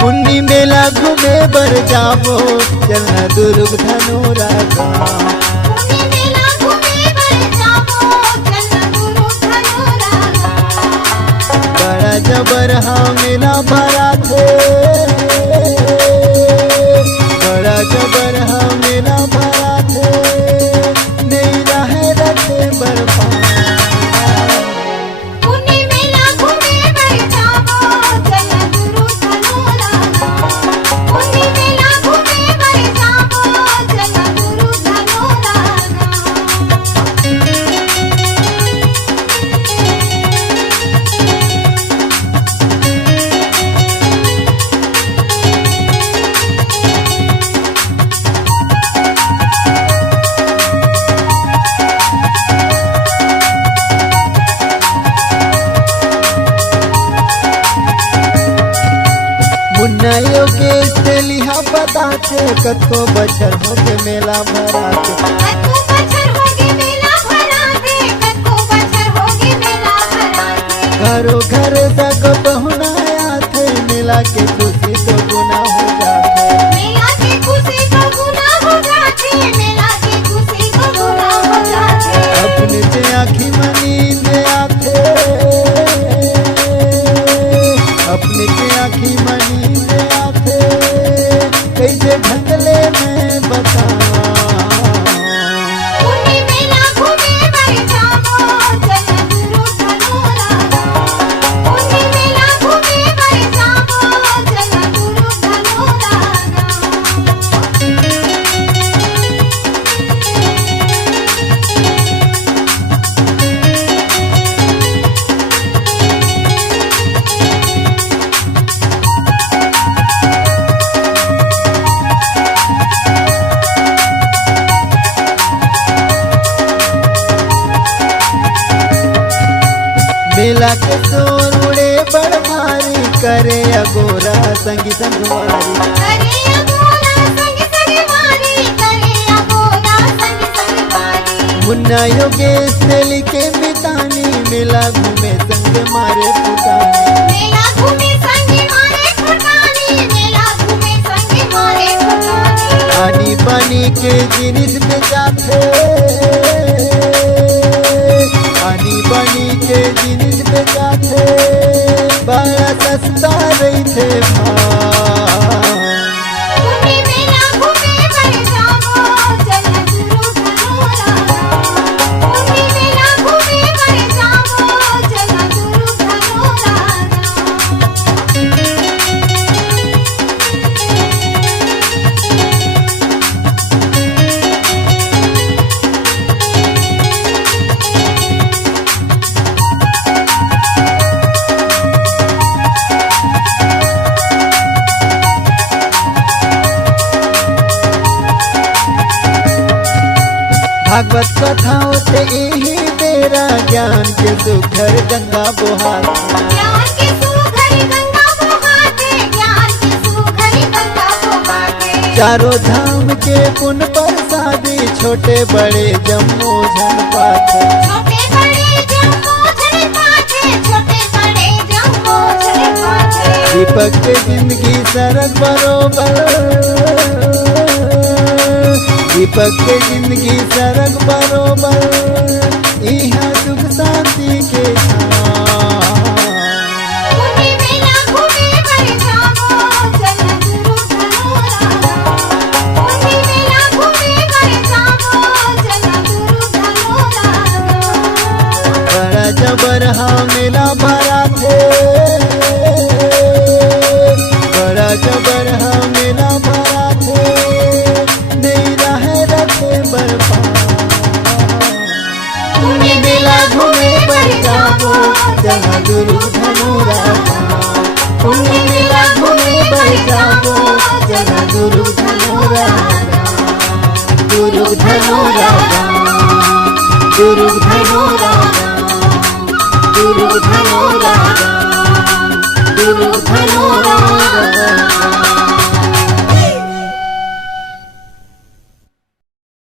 पुन्नी मेला घूमे बर जाबो चलना दुर्ग धनोरा गाँव। बड़ा जबर हाँ मेला भरा थे, बड़ा जबर हाँ मेला भरा थे, नहीं रहे रखे बर्फा। योगेश से लिहा बता थे कतो बछर हो के मेला भरा थे, घरों घर तक पहुँचाया थे, मेला के खुशी तो गुना हो जाते, मेला के खुशी तो गुना हो जाते, मेला के खुशी तो गुना हो जाते। अपने से आँखी नींद आते, अपने से आँखी नींद आते, कैसे ढंगले में बता। मेला के शोर उड़े बड़ भारी, करे अगोरा संगी संगवारी, मुन्ना योगेश दिल के मितानी, मेला घूमे संग मारे पुतानी, मेला घूमे संग मारे पुतानी, मेला घूमे संग मारे पुतानी। पानी पानी के जिनिस बेचाथे, पानी पानी के जिनिस बेचाथे, बड़ा सस्ता रही थे भागवत कथाओं से यही तेरा ज्ञान के सुघर गंगा बहाते, ज्ञान के सुघर गंगा बहाते, ज्ञान के सुघर गंगा बहाते। चारों धाम के पुण्य प्रसादी, छोटे बड़े जम्मू झन पाते, छोटे बड़े जम्मू झन पाते, छोटे बड़े जम्मू झन पाते। दीपक के जिंदगी सरग बरोबर, दीपक के जिंदगी सरग बरोबर, यहाँ सुख शांति के बड़ा जबर हाँ मेला भरा थे, बड़ा जबर हाँ मेला भरा थे, नहीं रहे रखे बर्फा। मेला घूमे बर जाबो चलना दुर्ग धनोरा गाँव, पुण्य मेला घूमे बर जाबो चलना दुर्ग धनोरा गाँव, दुर्ग धनोरा गाँव, दुर्ग धनोरा गाँव।